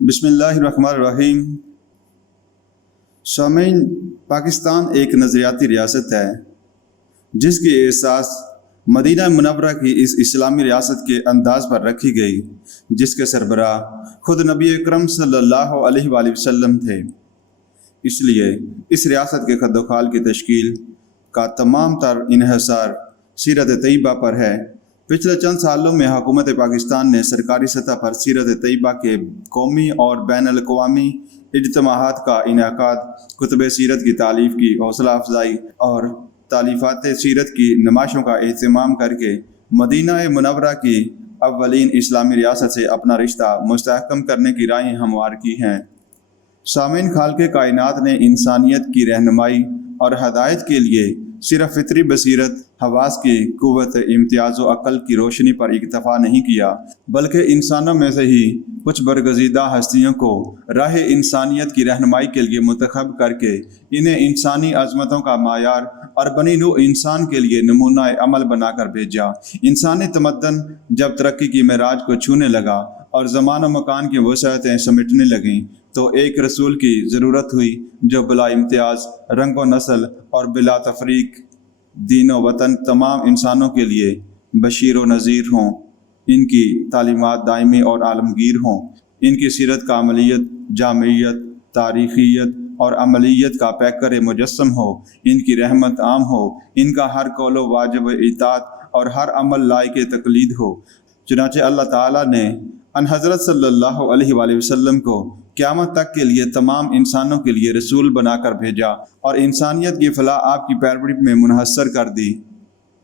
بسم اللہ الرحمن الرحیم۔ سامعین، پاکستان ایک نظریاتی ریاست ہے جس کی احساس مدینہ منورہ کی اس اسلامی ریاست کے انداز پر رکھی گئی، جس کے سربراہ خود نبی اکرم صلی اللہ علیہ وآلہ وسلم تھے۔ اس لیے اس ریاست کے خد و خال کی تشکیل کا تمام تر انحصار سیرت طیبہ پر ہے۔ پچھلے چند سالوں میں حکومت پاکستان نے سرکاری سطح پر سیرت طیبہ کے قومی اور بین الاقوامی اجتماعات کا انعقاد، کتب سیرت کی تالیف کی حوصلہ افزائی اور تالیفات سیرت کی نمائشوں کا اہتمام کر کے مدینہ منورہ کی اولین اسلامی ریاست سے اپنا رشتہ مستحکم کرنے کی راہیں ہموار کی ہیں۔ سامعین، خالق کائنات نے انسانیت کی رہنمائی اور ہدایت کے لیے صرف فطری بصیرت، حواس کی قوت، امتیاز و عقل کی روشنی پر اکتفا نہیں کیا، بلکہ انسانوں میں سے ہی کچھ برگزیدہ ہستیوں کو راہ انسانیت کی رہنمائی کے لیے منتخب کر کے انہیں انسانی عظمتوں کا معیار اور بنی نوع انسان کے لیے نمونہ عمل بنا کر بھیجا۔ انسانی تمدن جب ترقی کی معراج کو چھونے لگا اور زمان و مکان کی وسعتیں سمٹنے لگیں تو ایک رسول کی ضرورت ہوئی جو بلا امتیاز، رنگ و نسل اور بلا تفریق دین و وطن تمام انسانوں کے لیے بشیر و نذیر ہوں، ان کی تعلیمات دائمی اور عالمگیر ہوں، ان کی سیرت کا عملیت، جامعیت، تاریخیت اور عملیت کا پیکر مجسم ہو، ان کی رحمت عام ہو، ان کا ہر قول و واجب اطاعت اور ہر عمل لائق تقلید ہو۔ چنانچہ اللہ تعالیٰ نے ان حضرت صلی اللہ علیہ وآلہ وسلم کو قیامت تک کے لیے تمام انسانوں کے لیے رسول بنا کر بھیجا اور انسانیت کی فلاح آپ کی پیروی میں منحصر کر دی۔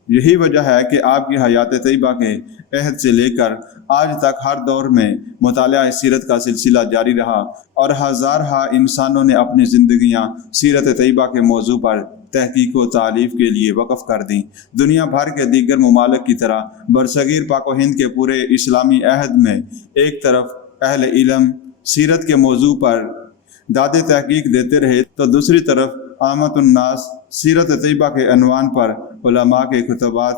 یہی وجہ ہے کہ آپ کی حیات طیبہ کے عہد سے لے کر آج تک ہر دور میں مطالعہ سیرت کا سلسلہ جاری رہا اور ہزارہا انسانوں نے اپنی زندگیاں سیرت طیبہ کے موضوع پر تحقیق و تالیف کے لیے وقف کر دیں۔ دنیا بھر کے دیگر ممالک کی طرح برصغیر پاک و ہند کے پورے اسلامی عہد میں ایک طرف اہل علم سیرت کے موضوع پر داد تحقیق دیتے رہے تو دوسری طرف عامت الناس سیرت طیبہ کے عنوان پر علماء کے خطبات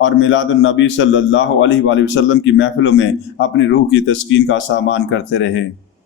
اور میلاد النبی صلی اللہ علیہ وآلہ وسلم کی محفلوں میں اپنی روح کی تسکین کا سامان کرتے رہے۔